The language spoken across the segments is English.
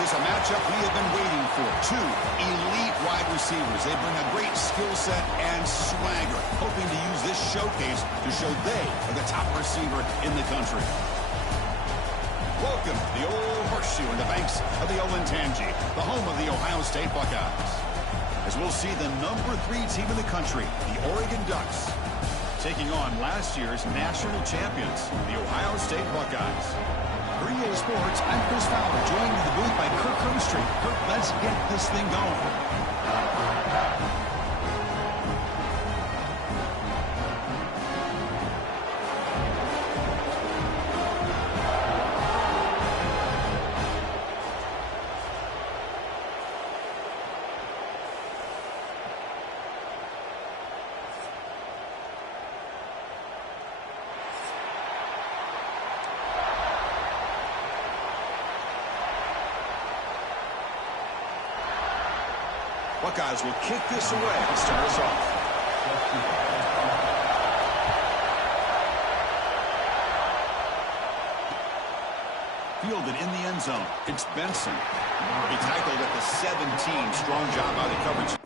is a matchup we have been waiting for. Two elite wide receivers. They bring a great skill set and swagger, hoping to use this showcase to show they are the top receiver in the country. Welcome to the Old Horseshoe in the banks of the Olentangy, the home of the Ohio State Buckeyes. As we'll see the number 3 team in the country, the Oregon Ducks, taking on last year's national champions, the Ohio State Buckeyes. For EA Sports, I'm Chris Fowler, joined in the booth by Kirk Herbstreit. Kirk, let's get this thing going. Buckeyes will kick this away to start us off. Fielded in the end zone. It's Benson. He tackled at the 17. Strong job out of coverage.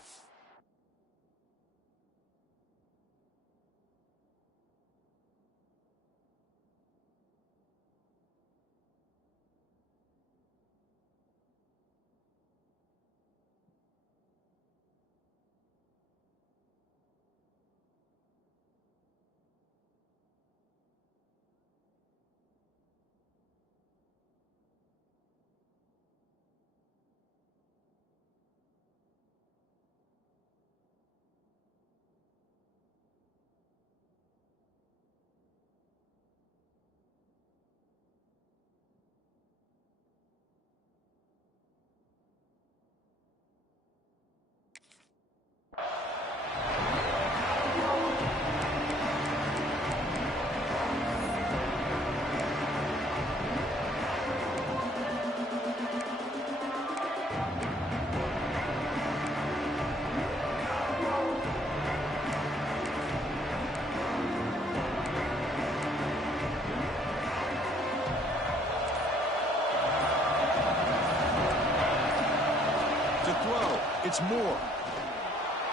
It's Moore.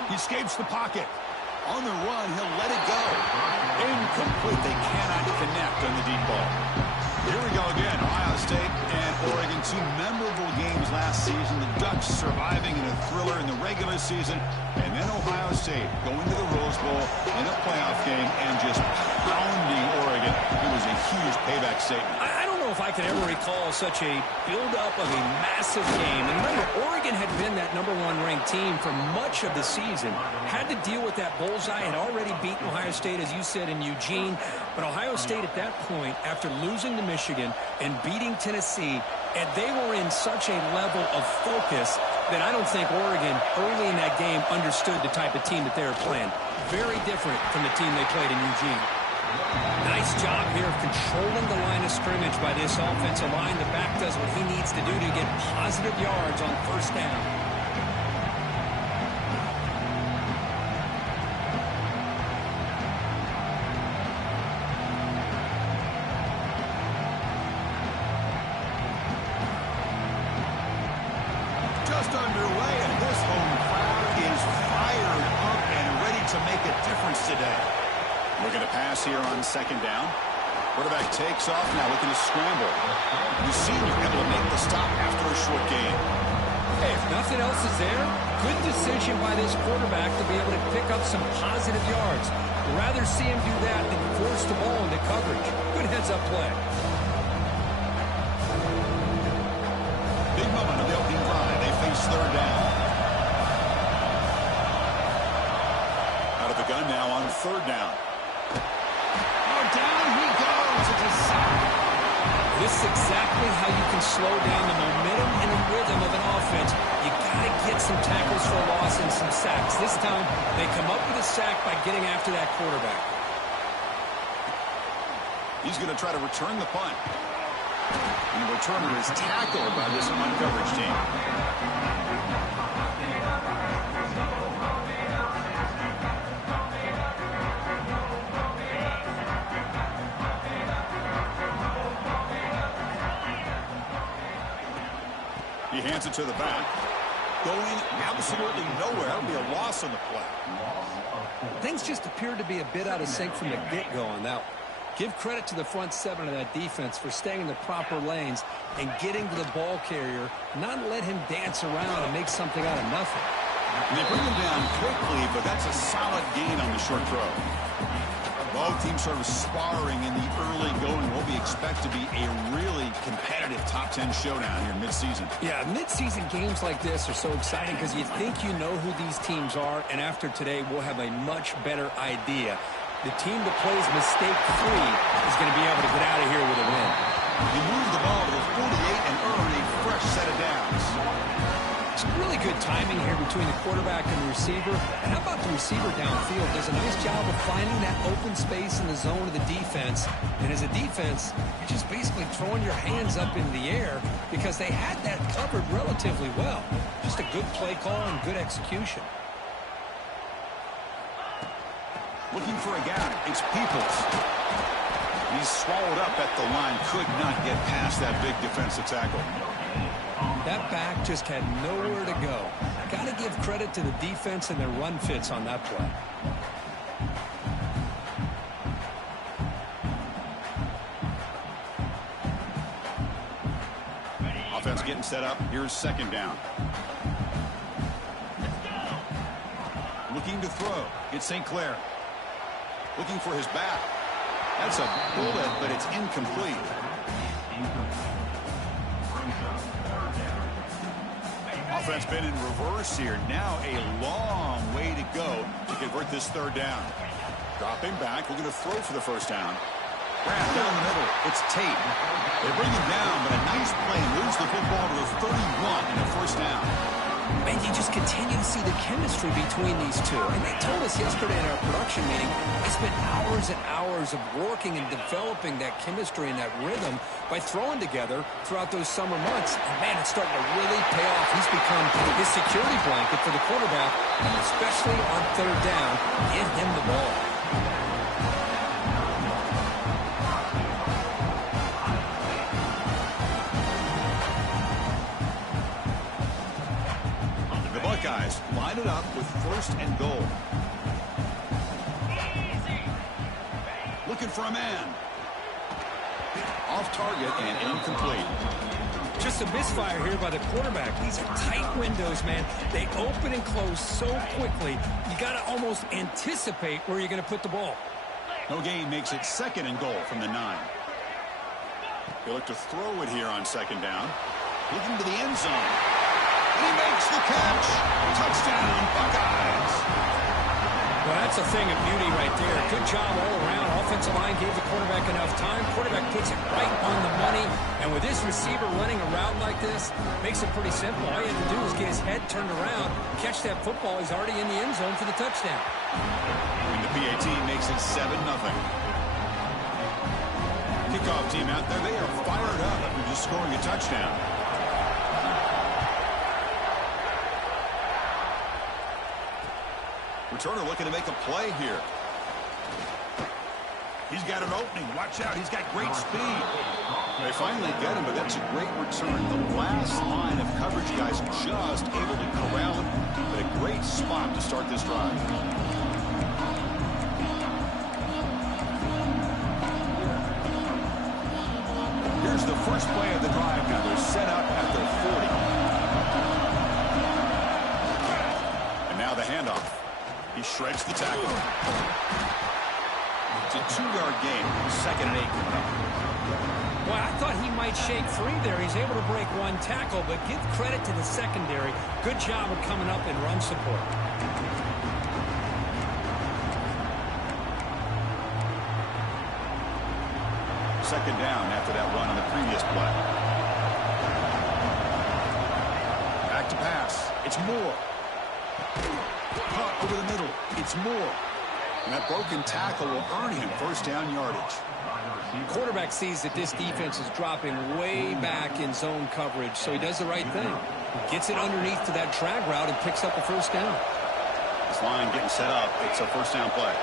He escapes the pocket. On the run, he'll let it go. Incomplete. They cannot connect on the deep ball. Here we go again. Ohio State and Oregon, 2 memorable games last season. The Ducks surviving in a thriller in the regular season. And then Ohio State going to the Rose Bowl in a playoff game and just pounding Oregon. It was a huge payback statement. I don't know if I can ever recall such a build-up of a massive game. And remember, Oregon had been that #1 ranked team for much of the season. Had to deal with that bullseye. Had already beaten Ohio State, as you said, in Eugene. But Ohio State at that point, after losing to Michigan and beating Tennessee, and they were in such a level of focus that I don't think Oregon early in that game understood the type of team that they were playing. Very different from the team they played in Eugene. Nice job here of controlling the line of scrimmage by this offensive line. The back does what he needs to do to get positive yards on first down. Just underway, and this home crowd is fired up and ready to make a difference today. Looking to pass here on second down. Quarterback takes off now, looking to scramble. The senior able to make the stop after a short gain. Hey, if nothing else is there, good decision by this quarterback to be able to pick up some positive yards. Rather see him do that than force the ball into coverage. Good heads-up play. Big moment of the opening drive. They face third down. Out of the gun now on third down. Oh, down he goes. It's a sack. This is exactly how you can slow down the momentum and the rhythm of an offense. You got to get some tackles for loss and some sacks. This time, they come up with a sack by getting after that quarterback. He's going to try to return the punt. And the returner is tackled by this punt coverage team. He He hands it to the back. Going absolutely nowhere. That'll be a loss on the play. Things just appeared to be a bit out of sync from the get-go on that one. Give credit to the front seven of that defense for staying in the proper lanes and getting to the ball carrier, not let him dance around and make something out of nothing. And they bring him down quickly, but that's a solid gain on the short throw. Both teams sort of sparring in the early going. What we expect to be a really competitive top 10 showdown here mid-season. Yeah, mid-season games like this are so exciting because you think you know who these teams are, and after today we'll have a much better idea. The team that plays mistake-free is going to be able to get out of here with a win. You move the ball to the 48 and earn a fresh set of downs. It's really good timing here between the quarterback and the receiver. And how about the receiver downfield? Does a nice job of finding that open space in the zone of the defense. And as a defense, you're just basically throwing your hands up in the air because they had that covered relatively well. Just a good play call and good execution. Looking for a gap. It's Peoples. He's swallowed up at the line. Could not get past that big defensive tackle. That back just had nowhere to go. Got to give credit to the defense and their run fits on that play. Offense getting set up. Here's second down. Looking to throw. It's St. Clair. Looking for his back. That's a bullet, but it's incomplete. Offense been in reverse here. Now a long way to go to convert this third down. Dropping back, looking to throw for the first down. Wrapped down the middle. It's Tate. They bring him down, but a nice play moves the football to the 31 in a first down. And you just continue to see the chemistry between these two. And they told us yesterday in our production meeting, they spent hours and hours of working and developing that chemistry and that rhythm by throwing together throughout those summer months. And, man, it's starting to really pay off. He's become his security blanket for the quarterback, and especially on third down, get him the ball. Buckeyes line it up with first and goal. Looking for a man. Off target and incomplete. Just a misfire here by the quarterback. These are tight windows, man. They open and close so quickly, you got to almost anticipate where you're going to put the ball. No gain makes it second and goal from the 9. They look to throw it here on second down. Looking to the end zone. He makes the catch. Touchdown, Buckeyes. Well, that's a thing of beauty right there. Good job all around. Offensive line gave the quarterback enough time. Quarterback puts it right on the money. And with this receiver running a route like this, makes it pretty simple. All you have to do is get his head turned around, catch that football. He's already in the end zone for the touchdown. And the PAT makes it 7-0. Kickoff team out there. They are fired up after just scoring a touchdown. Returner looking to make a play here. He's got an opening. Watch out. He's got great speed. They finally get him, but that's a great return. The last line of coverage guys just able to corral him, but a great spot to start this drive. Here's the first play of the drive now. They're set up at their 40. And now the handoff. He shreds the tackle. It's a 2-yard gain. 2nd and 8 coming up. Well, I thought he might shake free there. He's able to break one tackle, but give credit to the secondary. Good job of coming up in run support. Second down after that run on the previous play. Back to pass. It's Moore. Cut over the middle. It's Moore. And that broken tackle will earn him first down yardage. Quarterback sees that this defense is dropping way back in zone coverage, so he does the right thing. Gets it underneath to that drag route and picks up a first down. This line getting set up. It's a first down play.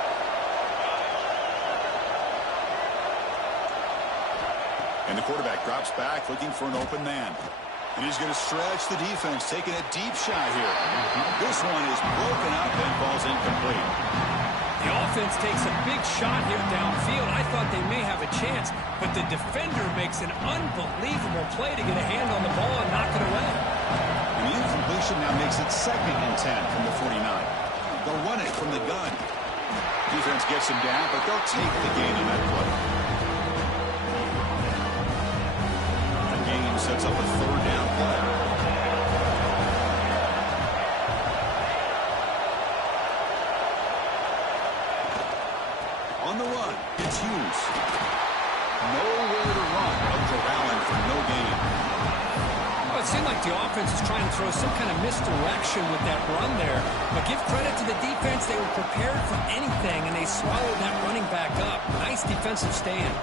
And the quarterback drops back looking for an open man. And he's going to stretch the defense, taking a deep shot here. This one is broken up and falls incomplete. The offense takes a big shot here downfield. I thought they may have a chance, but the defender makes an unbelievable play to get a hand on the ball and knock it away. And the incompletion now makes it 2nd and 10 from the 49. They'll run it from the gun. Defense gets him down, but they'll take the gain on that play. The gain sets up a 3rd down play. On the run, it's Hughes. Nowhere to run. Up to Allen for no gain. Well, it seemed like the offense is trying to throw some kind of misdirection with that run there. But give credit to the defense. They were prepared for anything, and they swallowed that running back up. Nice defensive stand.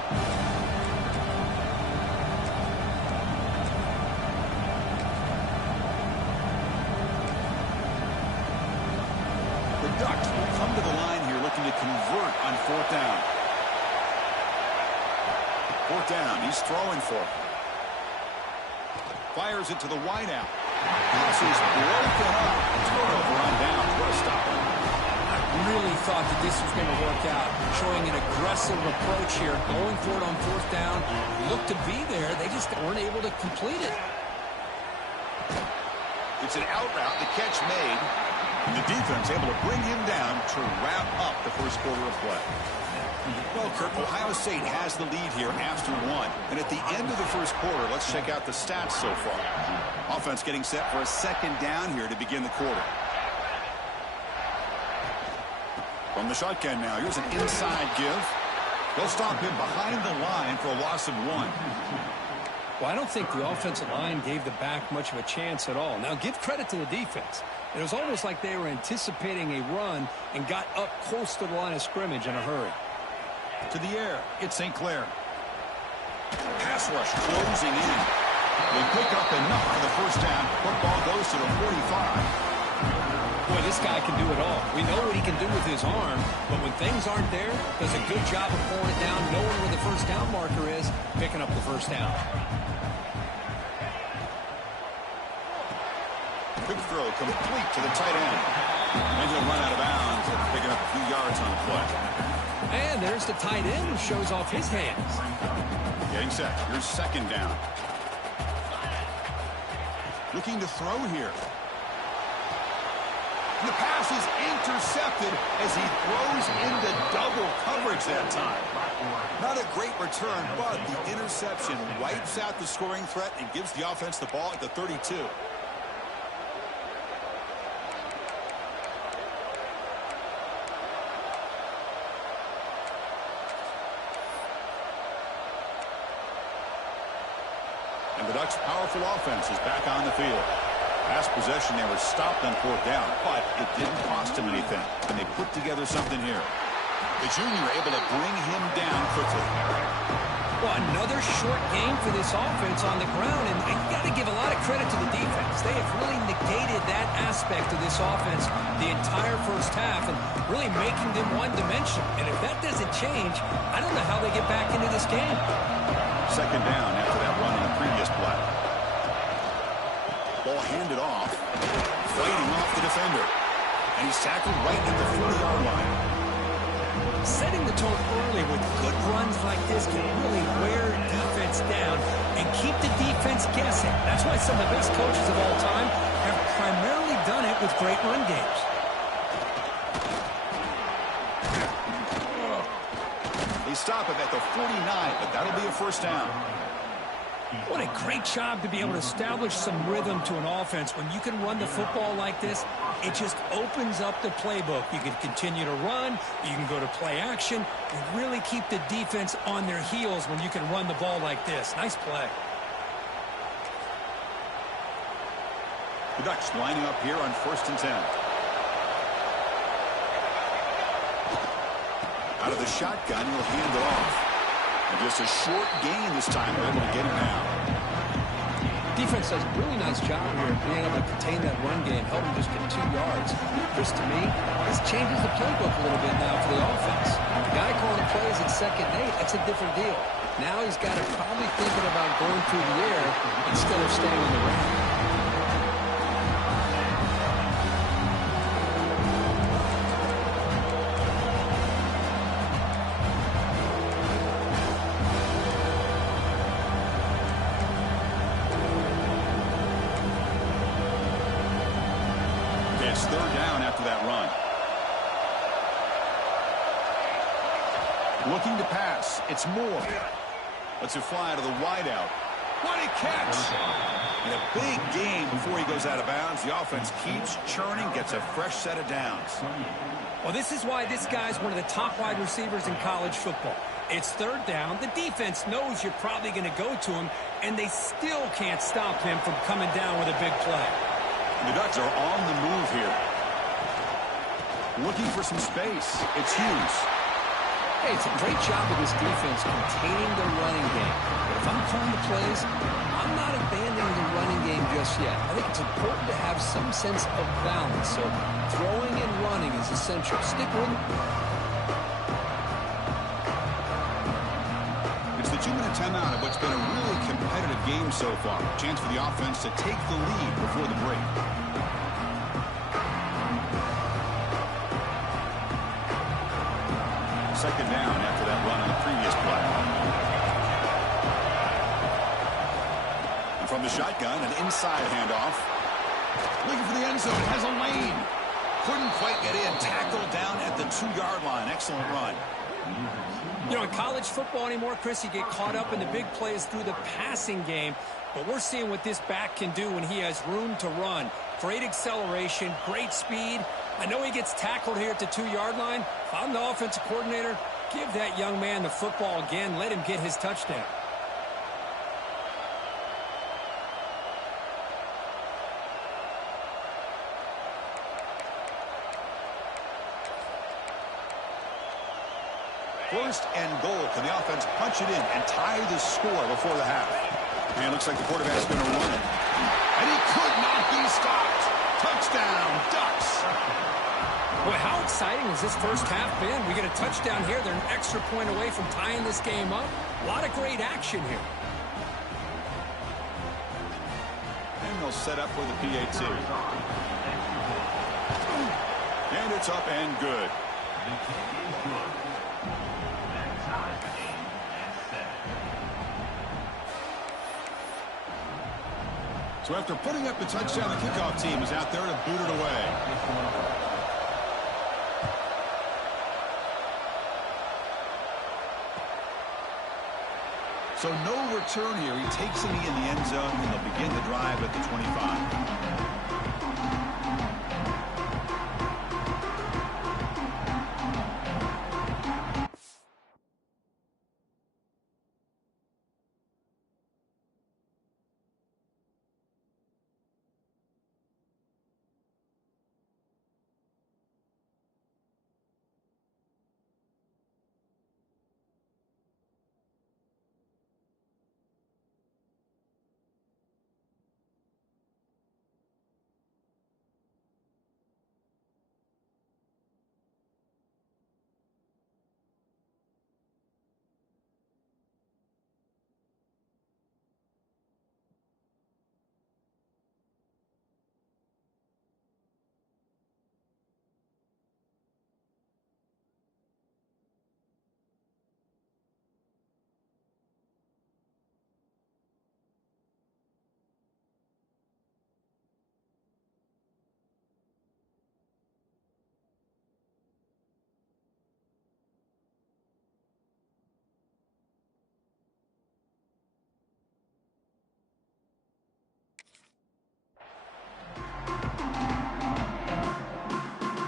The Ducks will come to the line here looking to convert on 4th down. 4th down. He's throwing for it. Fires it to the wideout. Pass is broken up. Turnover on downs. What a stop. I really thought that this was going to work out. Showing an aggressive approach here. Going for it on 4th down. Looked to be there. They just weren't able to complete it. It's an out route. The catch made. And the defense able to bring him down to wrap up the first quarter of play. Well, Kirk, Ohio State has the lead here after 1. And at the end of the first quarter, let's check out the stats so far. Offense getting set for a 2nd down here to begin the quarter. From the shotgun now, here's an inside give. They'll stop him behind the line for a loss of 1. Well, I don't think the offensive line gave the back much of a chance at all. Now, give credit to the defense. It was almost like they were anticipating a run and got up close to the line of scrimmage in a hurry. To the air, it's St. Clair. Pass rush closing in. They pick up enough for the 1st down. Football goes to the 45. Boy, this guy can do it all. We know what he can do with his arm, but when things aren't there, does a good job of pulling it down, knowing where the 1st down marker is, picking up the 1st down. Quick throw complete to the tight end. And he'll run out of bounds after picking up a few yards on the play. And there's the tight end who shows off his hands. Getting set. Here's 2nd down. Looking to throw here. The pass is intercepted as he throws into double coverage that time. Not a great return, but the interception wipes out the scoring threat and gives the offense the ball at the 32. And the Ducks' powerful offense is back on the field. Last possession, they were stopped on 4th down, but it didn't cost them anything. And they put together something here. The junior able to bring him down quickly. Well, another short game for this offense on the ground, and you got to give a lot of credit to the defense. They have really negated that aspect of this offense the entire first half and really making them one-dimensional. And if that doesn't change, I don't know how they get back into this game. 2nd down after that run on the previous play. Ball handed off, fighting off the defender. And he's tackled right at the 40-yard line. Setting the tone early with good runs like this can really wear defense down and keep the defense guessing. That's why some of the best coaches of all time have primarily done it with great run games. They stop him at the 49, but that'll be a 1st down. What a great job to be able to establish some rhythm to an offense. When you can run the football like this, it just opens up the playbook. You can continue to run, you can go to play action, and really keep the defense on their heels when you can run the ball like this. Nice play. The Ducks lining up here on 1st and 10. Out of the shotgun, he'll hand it off. And just a short gain this time. They're able to get him now. Defense does a really nice job here of being able to contain that run game, help him just get 2 yards. Chris, to me, this changes the playbook a little bit now for the offense. The guy calling the plays at 2nd and 8, that's a different deal. Now he's got to probably thinking about going through the air instead of staying on the ground. It's third down after that run. Looking to pass. It's Moore. Lets it fly to the wideout. What a catch! In a big game before he goes out of bounds, the offense keeps churning, gets a fresh set of downs. Well, this is why this guy's one of the top wide receivers in college football. It's third down. The defense knows you're probably going to go to him, and they still can't stop him from coming down with a big play. The Ducks are on the move here. Looking for some space. It's Hughes. Hey, it's a great job of this defense containing the running game. But if I'm calling the plays, I'm not abandoning the running game just yet. I think it's important to have some sense of balance. So throwing and running is essential. Stick with it. It's the 2-minute timeout of what's been a really competitive game so far. Chance for the offense to take the lead before the break. Second down after that run on the previous play. And from the shotgun, an inside handoff. Looking for the end zone. Has a lane. Couldn't quite get in. Tackled down at the 2-yard line. Excellent run. You know, in college football anymore, Chris, you get caught up in the big plays through the passing game. But we're seeing what this back can do when he has room to run. Great acceleration, great speed. I know he gets tackled here at the 2-yard line. If I'm the offensive coordinator, give that young man the football again. Let him get his touchdown. First and goal. Can the offense punch it in and tie the score before the half? And it looks like the quarterback's going to run it. And he could not be stopped. Touchdown, Ducks. Boy, how exciting has this first half been? We get a touchdown here. They're an extra point away from tying this game up. A lot of great action here. And they'll set up with a PAT. And it's up and good. So after putting up the touchdown, the kickoff team is out there to boot it away. So no return here. He takes it in the end zone, and they'll begin the drive at the 25.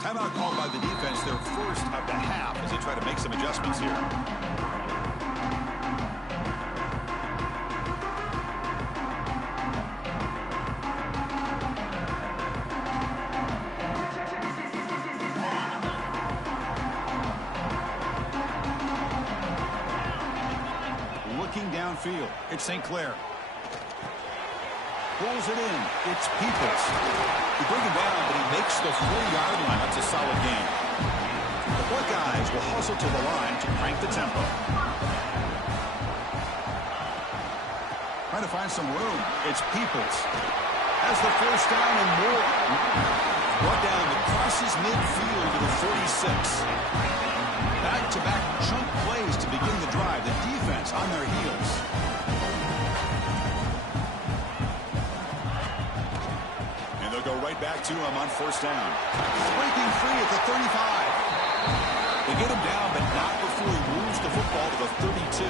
Timeout called by the defense, their first of the half, as they try to make some adjustments here. Looking downfield, it's St. Clair. Rolls it in. It's Peoples. You bring him down, but he makes the 4-yard line. That's a solid gain. The Buckeyes will hustle to the line to crank the tempo. Trying to find some room. It's Peoples. Has the first down and more. Brought down and crosses midfield to the 46. Back-to-back chunk plays to begin the drive. The defense on their heels. And they'll go right back to him on first down. Breaking free at the 35. They get him down, but not before he moves the football to the 32.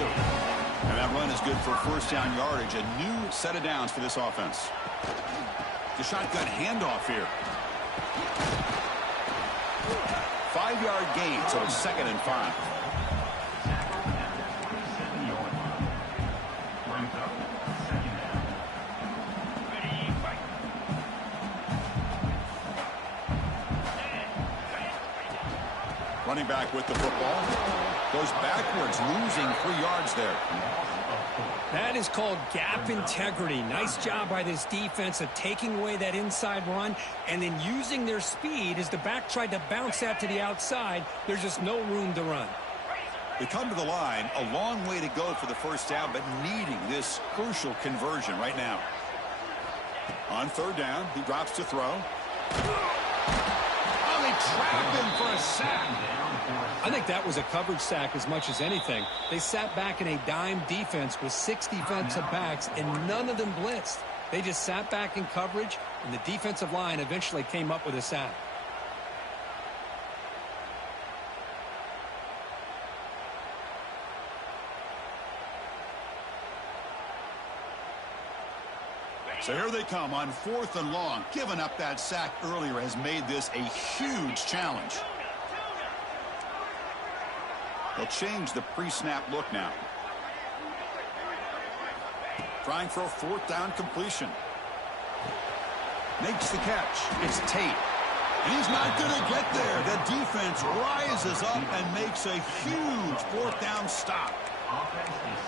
And that run is good for first down yardage. A new set of downs for this offense. The shotgun handoff here. 5-yard gain, so it's 2nd and 5. Running back with the football. Goes backwards, losing 3 yards there. That is called gap integrity. Nice job by this defense of taking away that inside run and then using their speed as the back tried to bounce that to the outside. There's just no room to run. They come to the line, a long way to go for the first down, but needing this crucial conversion right now. On third down, he drops to throw. Oh, they trap him for a sack. I think that was a coverage sack as much as anything. They sat back in a dime defense with 6 defensive backs, and none of them blitzed. They just sat back in coverage, and the defensive line eventually came up with a sack. So here they come on 4th and long. Giving up that sack earlier has made this a huge challenge. They'll change the pre-snap look now. Trying for a 4th down completion. Makes the catch. It's Tate. And he's not going to get there. The defense rises up and makes a huge 4th down stop.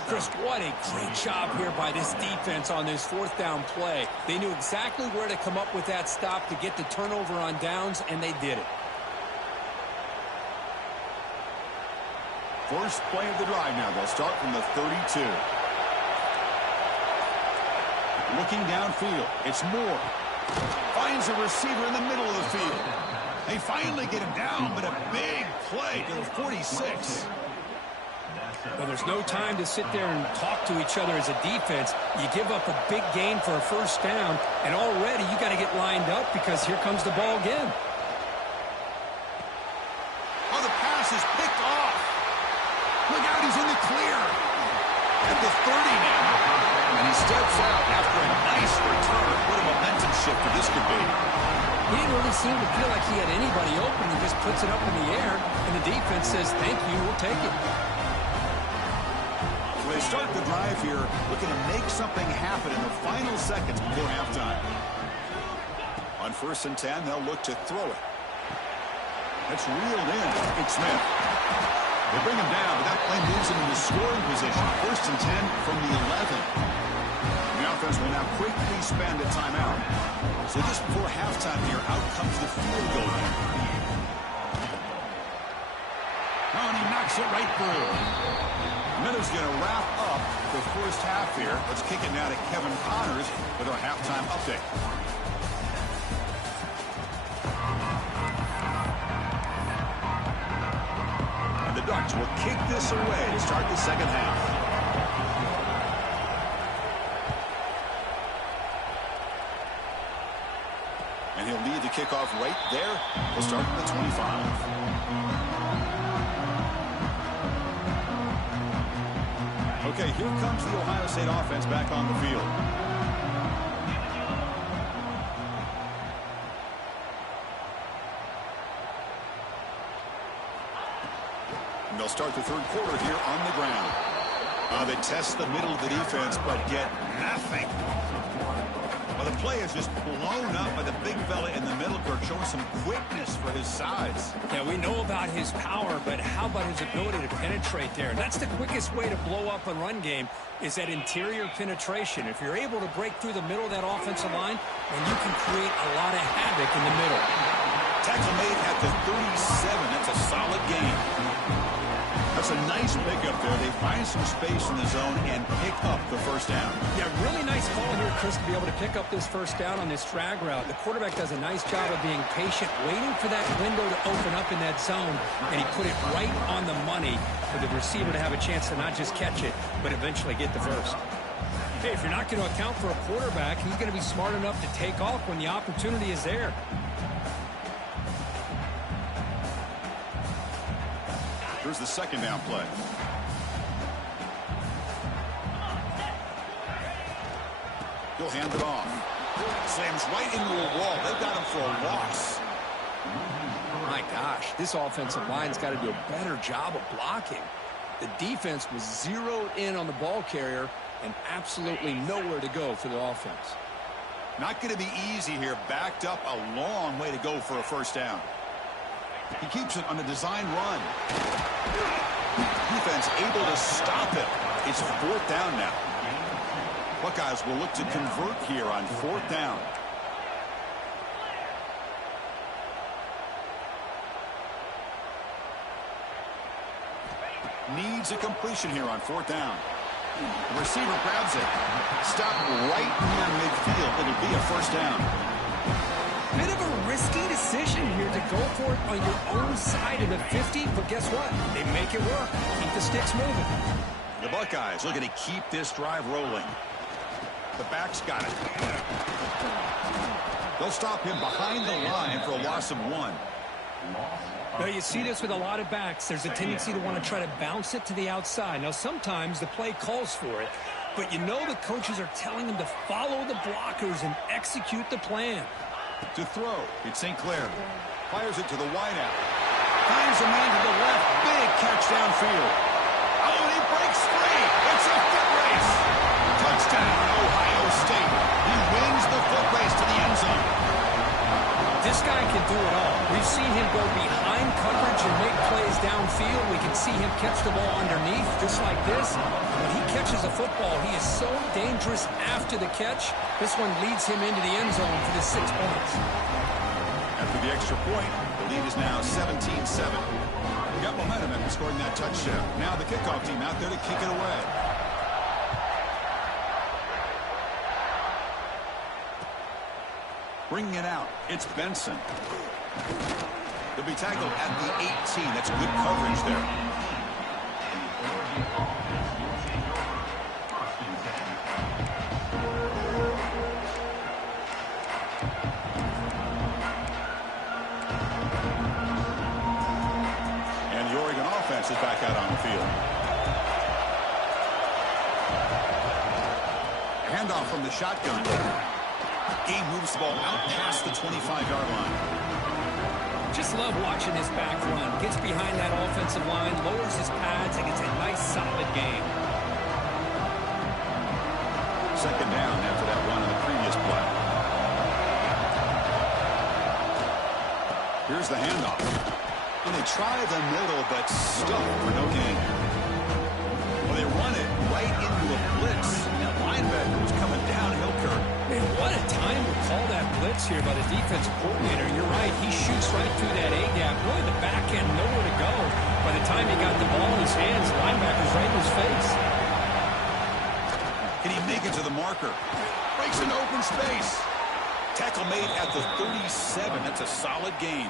Chris, what a great job here by this defense on this 4th down play. They knew exactly where to come up with that stop to get the turnover on downs, and they did it. First play of the drive now. They'll start from the 32. Looking downfield. It's Moore. Finds a receiver in the middle of the field. They finally get him down, but a big play to the 46. Well, there's no time to sit there and talk to each other as a defense. You give up a big gain for a first down, and already you got to get lined up because here comes the ball again. Oh, the pass is picked off. Look out, he's in the clear. At the 30 now. And he steps out after a nice return. What a momentum shifter this could be. He didn't really seem to feel like he had anybody open. He just puts it up in the air, and the defense says, thank you, we'll take it. So they start the drive here, looking to make something happen in the final seconds before halftime. On 1st and 10, they'll look to throw it. That's reeled in. It's Smith. They bring him down, but that play moves him into scoring position. 1st and 10 from the 11. The offense will now quickly spend a timeout. So just before halftime here, out comes the field goal here. Oh, and he knocks it right through. Miller's going to wrap up the first half here. Let's kick it now to Kevin Connors with our halftime update. And the Ducks will kick this away to start the second half. And he'll lead the kickoff right there. We'll start at the 25. Okay, here comes the Ohio State offense back on the field. And they'll start the third quarter here on the ground. They test the middle of the defense, but get nothing. Well, the play is just blown up by the big fella in the middle, Kirk, showing some quickness for his size. Yeah, we know about his power, but how about his ability to penetrate there? That's the quickest way to blow up a run game is that interior penetration. If you're able to break through the middle of that offensive line, then you can create a lot of havoc in the middle. Tackle made at the 37. That's a solid gain. That's It's a nice pickup there. They find some space in the zone and pick up the first down. Yeah, really nice call here, Chris, to be able to pick up this first down on this drag route. The quarterback does a nice job of being patient, waiting for that window to open up in that zone, and he put it right on the money for the receiver to have a chance to not just catch it, but eventually get the first. Hey, if you're not going to account for a quarterback, he's going to be smart enough to take off when the opportunity is there. Here's the second down play. He'll hand it off. Slams right into a wall. They've got him for a loss. My gosh, this offensive line's got to do a better job of blocking. The defense was zeroed in on the ball carrier and absolutely nowhere to go for the offense. Not going to be easy here. Backed up a long way to go for a first down. He keeps it on a design run. Defense able to stop it. It's fourth down now. Buckeyes will look to convert here on fourth down. Needs a completion here on fourth down. The receiver grabs it. Stop right near midfield. It'll be a first down. Bit of a risky decision here to go for it on your own side of the 50, but guess what? They make it work. Keep the sticks moving. The Buckeyes looking to keep this drive rolling. The back's got it. They'll stop him behind the line for a loss of 1. Now, you see this with a lot of backs. There's a tendency to want to try to bounce it to the outside. Now, sometimes the play calls for it, but you know the coaches are telling them to follow the blockers and execute the plan. To throw, it's St. Clair. Fires it to the wideout. Finds a man to the left. Big catch downfield. Oh, and he breaks free. It's a foot race. Touchdown, Ohio State. He wins the foot race to the end zone. This guy can do it all. We've seen him go behind coverage and make plays downfield. We can see him catch the ball underneath, just like this. When he catches a football, he is so dangerous after the catch. This one leads him into the end zone for the 6 points. After the extra point, the lead is now 17-7. We got momentum after scoring that touchdown. Now the kickoff team out there to kick it away. Bringing it out, it's Benson. He'll be tackled at the 18. That's good coverage there. And the Oregon offense is back out on the field. Handoff from the shotgun. He moves the ball out past the 25-yard line. Just love watching this back run. Gets behind that offensive line, lowers his pads, and gets a nice, solid game. Second down after that run on the previous play. Here's the handoff. And they try the middle, but stuck for no gain. Well, they run it right into a blitz. That linebacker was coming downhill curve. Man, what a time to call that blitz here by the defensive coordinator. You're right. He shoots right through that A-gap. Really the back end, nowhere to go. By the time he got the ball in his hands, the linebacker's right in his face. Can he make it to the marker? Breaks into open space. Tackle made at the 37. That's a solid gain.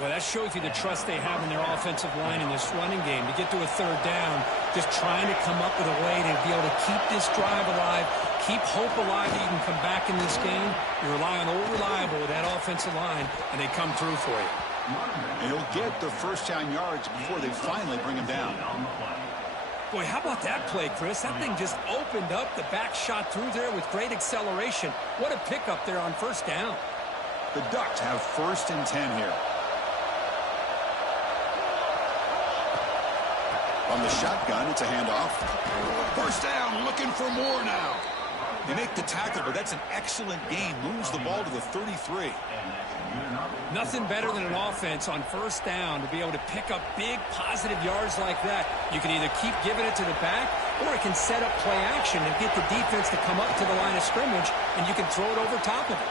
Well, that shows you the trust they have in their offensive line in this running game. To get to a third down, just trying to come up with a way to be able to keep this drive alive, keep hope alive that you can come back in this game. You rely on old reliable with that offensive line, and they come through for you. And he'll get the first down yards before they finally bring him down. Boy, how about that play, Chris? That thing just opened up. The back shot through there with great acceleration. What a pickup there on first down. The Ducks have 1st and 10 here. On the shotgun, it's a handoff. First down, looking for more now. They make the tackle, but that's an excellent gain. Moves the ball to the 33. Nothing better than an offense on first down to be able to pick up big positive yards like that. You can either keep giving it to the back, or it can set up play action and get the defense to come up to the line of scrimmage, and you can throw it over top of it.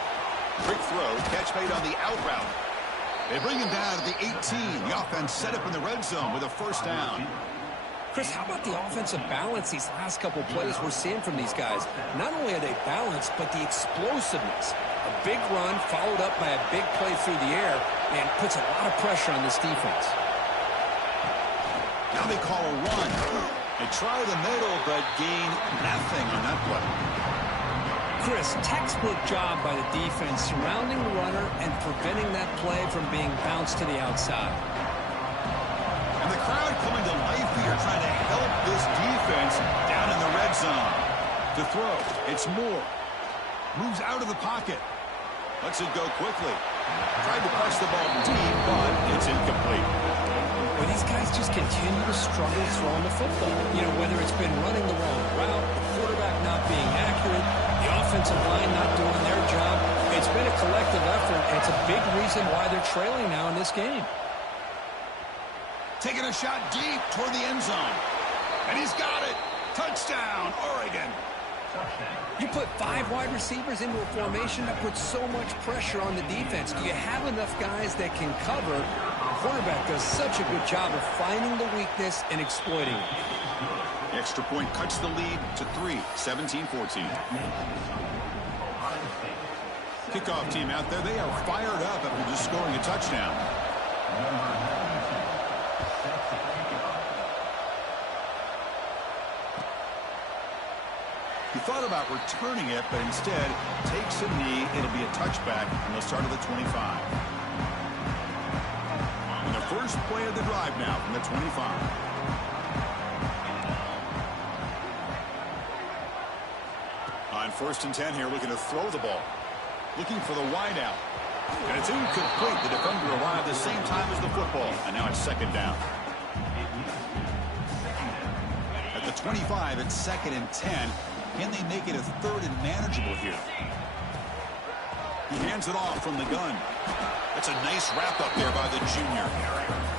Quick throw, catch made on the out route. They bring him down to the 18. The offense set up in the red zone with a first down. Chris, how about the offensive balance these last couple plays we're seeing from these guys? Not only are they balanced, but the explosiveness. A big run followed up by a big play through the air and puts a lot of pressure on this defense. Now they call a run. They try the middle, but gain nothing on that play. Chris, textbook job by the defense surrounding the runner and preventing that play from being bounced to the outside. And the crowd coming to life here trying to help this defense down in the red zone. To throw, it's Moore. Moves out of the pocket. Lets it go quickly. Tried to press the ball deep, but it's incomplete. Well, these guys just continue to struggle throwing the football. You know, whether it's been running the wrong route, the quarterback not being accurate, the offensive line not doing their job. It's been a collective effort, and it's a big reason why they're trailing now in this game. Taking a shot deep toward the end zone. And he's got it. Touchdown, Oregon. You put 5 wide receivers into a formation that puts so much pressure on the defense. Do you have enough guys that can cover? The quarterback does such a good job of finding the weakness and exploiting it. The extra point cuts the lead to 3, 17-14. Kickoff team out there, they are fired up after just scoring a touchdown. He thought about returning it, but instead takes a knee. It'll be a touchback, and they'll start at the 25. And the first play of the drive now from the 25. On 1st and 10 here, looking to throw the ball. Looking for the wideout. And it's incomplete. The defender arrived the same time as the football, and now it's 2nd down. At the 25, it's 2nd and 10. Can they make it a 3rd and manageable here? He hands it off from the gun. That's a nice wrap-up there by the junior.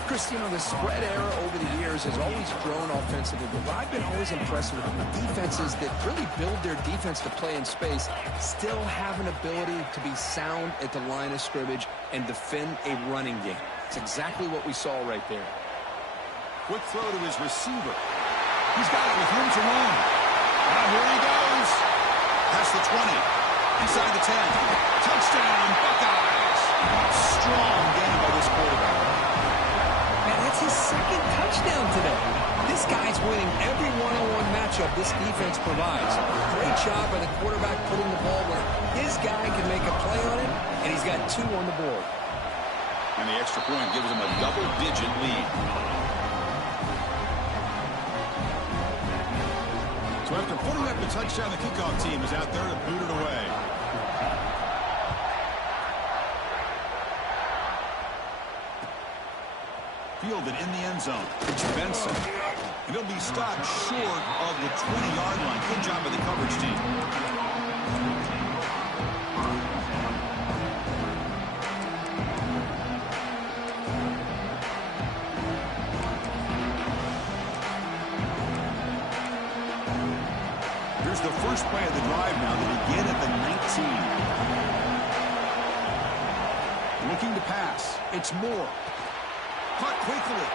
Chris, you know, the spread era over the years has always grown offensively, but what I've been always impressed with defenses that really build their defense to play in space still have an ability to be sound at the line of scrimmage and defend a running game. It's exactly what we saw right there. Quick throw to his receiver. He's got it with room to run. Now here he goes. Past the 20. Inside the 10. Touchdown, Buckeyes. Strong game by this quarterback. Man, that's his 2nd touchdown today. This guy's winning every one-on-one matchup this defense provides. Great job by the quarterback putting the ball where his guy can make a play on it, and he's got 2 on the board. And the extra point gives him a double-digit lead. So after putting up the touchdown, the kickoff team is out there to boot it away. Fielded in the end zone. It's Benson. And he'll be stopped short of the 20-yard line. Good job by the coverage team. Here's the first play of the drive now. They begin at the 19. Looking to pass. It's Moore. Caught quickly.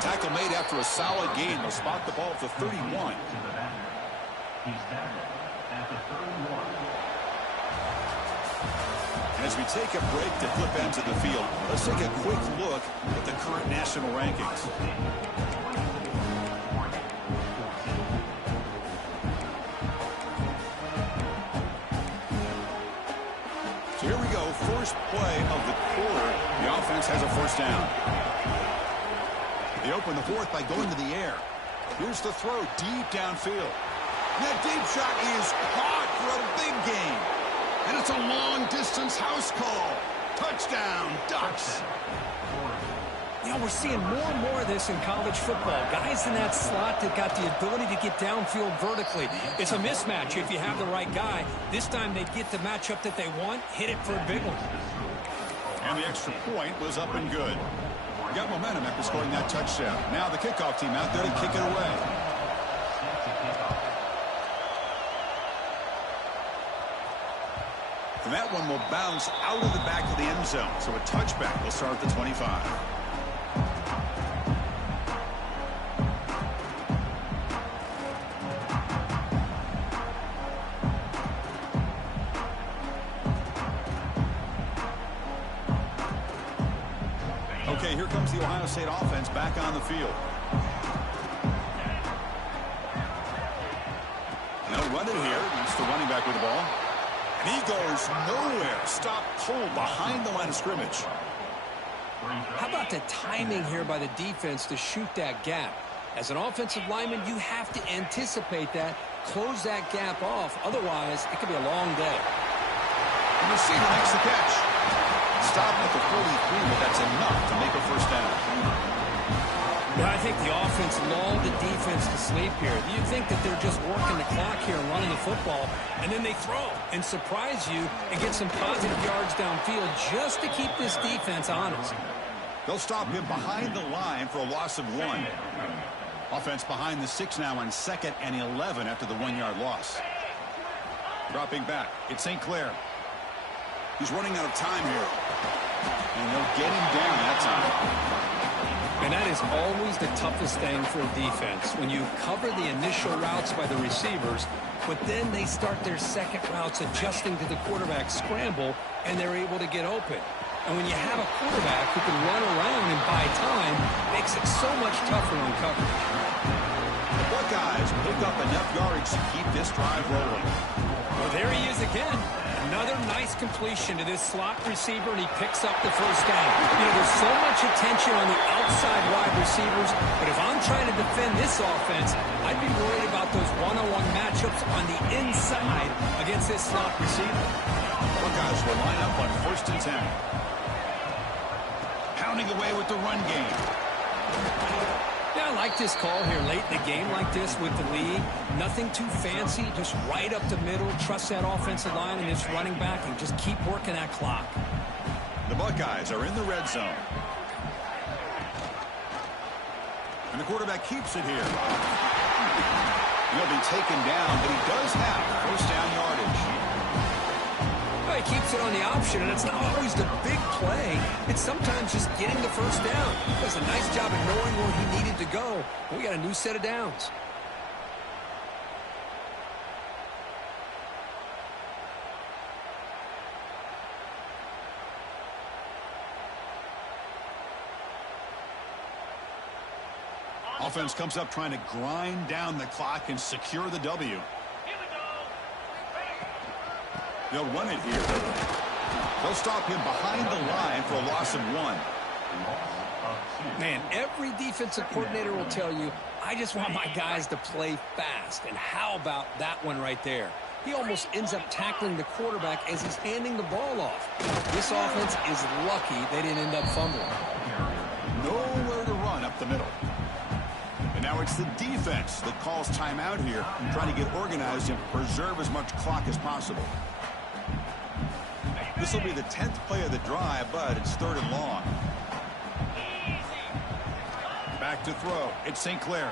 Tackle made after a solid gain. They'll spot the ball at the 31. And as we take a break to flip ends of the field, let's take a quick look at the current national rankings. So here we go, first play of the quarter. The offense has a first down. They open the 4th by going to the air. Here's the throw deep downfield. And that deep shot is caught for a big gain. And it's a long-distance house call. Touchdown, Ducks. You know, we're seeing more and more of this in college football. Guys in that slot that got the ability to get downfield vertically. It's a mismatch if you have the right guy. This time they get the matchup that they want, hit it for a big one. And the extra point was up and good. Got momentum after scoring that touchdown. Now the kickoff team out there to kick it away. And that one will bounce out of the back of the end zone. So a touchback will start at the 25. Okay, here comes the Ohio State offense back on the field. They'll run it here. It's the running back with the ball. And he goes nowhere. Stop cold behind the line of scrimmage. How about the timing here by the defense to shoot that gap? As an offensive lineman, you have to anticipate that, close that gap off. Otherwise, it could be a long day. And the receiver makes the catch. Stop at the 43, but that's enough to make a first down. Yeah, I think the offense lulled the defense to sleep here. You think that they're just working the clock here and running the football, and then they throw and surprise you and get some positive yards downfield just to keep this defense honest. They'll stop him behind the line for a loss of 1. Offense behind the 6 now on 2nd and 11 after the 1-yard loss. Dropping back, it's St. Clair. He's running out of time here. And they'll get him down that time. And that is always the toughest thing for a defense, when you cover the initial routes by the receivers, but then they start their second routes adjusting to the quarterback scramble, and they're able to get open. And when you have a quarterback who can run around and buy time, it makes it so much tougher on coverage. The Buckeyes pick up enough yardage to keep this drive rolling. Well, there he is again. Another nice completion to this slot receiver, and he picks up the first down. You know, there's so much attention on the outside wide receivers, but if I'm trying to defend this offense, I'd be worried about those one-on-one matchups on the inside against this slot receiver. Buckeyes will line up on 1st and 10. Pounding away with the run game. Yeah, I like this call here late in the game like this with the lead. Nothing too fancy, just right up the middle. Trust that offensive line and this running back and just keep working that clock. The Buckeyes are in the red zone. And the quarterback keeps it here. He'll be taken down, but he does have first down yardage. Well, he keeps it on the option, and it's not always the big play. It's sometimes just getting the first down. He does a nice job of knowing where he needed to go. We got a new set of downs. Offense comes up trying to grind down the clock and secure the W. They'll run it here. They'll stop him behind the line for a loss of 1. Man, every defensive coordinator will tell you, I just want my guys to play fast. And how about that one right there? He almost ends up tackling the quarterback as he's handing the ball off. This offense is lucky they didn't end up fumbling. Nowhere to run up the middle. And now it's the defense that calls timeout here, trying to get organized and preserve as much clock as possible. This will be the 10th play of the drive, but it's 3rd and long. Back to throw. It's St. Clair.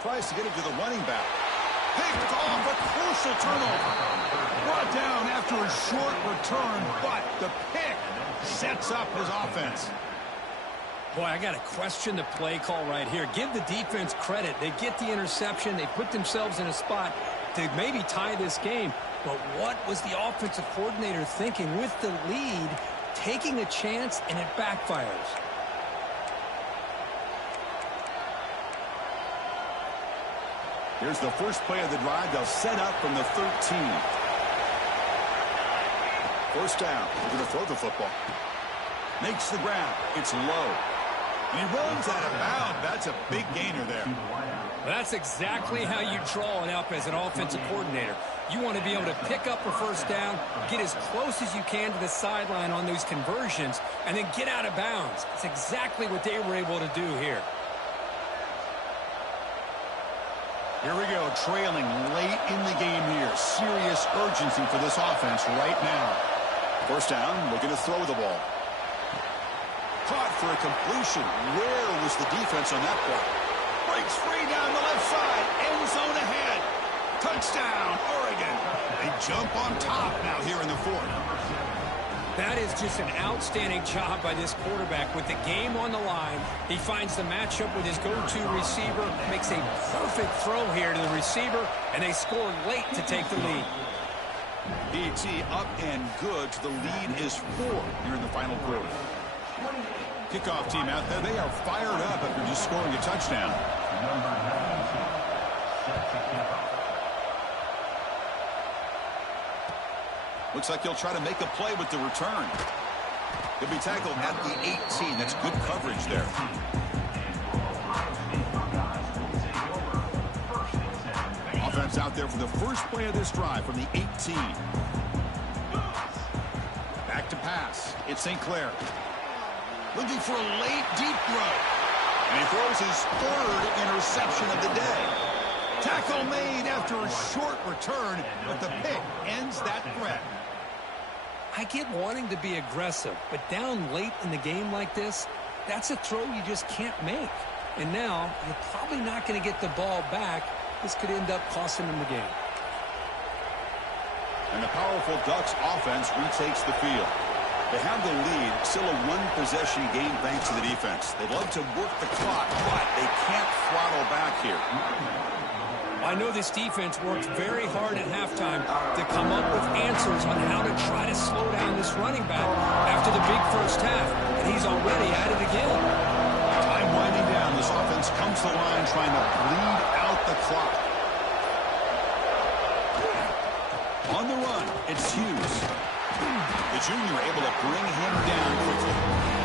Tries to get it to the running back. Picked off, a crucial turnover. Brought down after a short return, but the pick sets up his offense. Boy, I got to question the play call right here. Give the defense credit. They get the interception. They put themselves in a spot to maybe tie this game. But what was the offensive coordinator thinking with the lead, taking a chance, and it backfires? Here's the first play of the drive. They'll set up from the 13. First down. They're going to throw the football. Makes the grab. It's low. And he runs out of bounds. That's a big gainer there. That's exactly how you draw it up as an offensive coordinator. You want to be able to pick up a first down, get as close as you can to the sideline on those conversions, and then get out of bounds. It's exactly what they were able to do here. Here we go, trailing late in the game here. Serious urgency for this offense right now. First down, looking to throw the ball. Caught for a completion. Where was the defense on that play? Breaks free down the left side. End zone ahead. Touchdown, Oregon. They jump on top now here in the fourth. That is just an outstanding job by this quarterback. With the game on the line, he finds the matchup with his go-to receiver, makes a perfect throw here to the receiver, and they score late to take the lead. BT up and good. The lead is 4 here in the final quarter. Kickoff team out there. They are fired up after just scoring a touchdown. Looks like he'll try to make a play with the return. He'll be tackled at the 18. That's good coverage there. Offense out there for the first play of this drive from the 18. Back to pass. It's St. Clair. Looking for a late, deep throw. And he throws his 3rd interception of the day. Tackle made after a short return, but the pick ends that threat. I get wanting to be aggressive, but down late in the game like this, that's a throw you just can't make. And now, you're probably not going to get the ball back. This could end up costing them the game. And the powerful Ducks offense retakes the field. They have the lead, still a one-possession game thanks to the defense. They'd love to work the clock, but they can't throttle back here. I know this defense worked very hard at halftime to come up with answers on how to try to slow down this running back after the big first half, and he's already at it again. Time winding down. This offense comes to the line trying to bleed out the clock. On the run, it's Hughes. The junior able to bring him down quickly.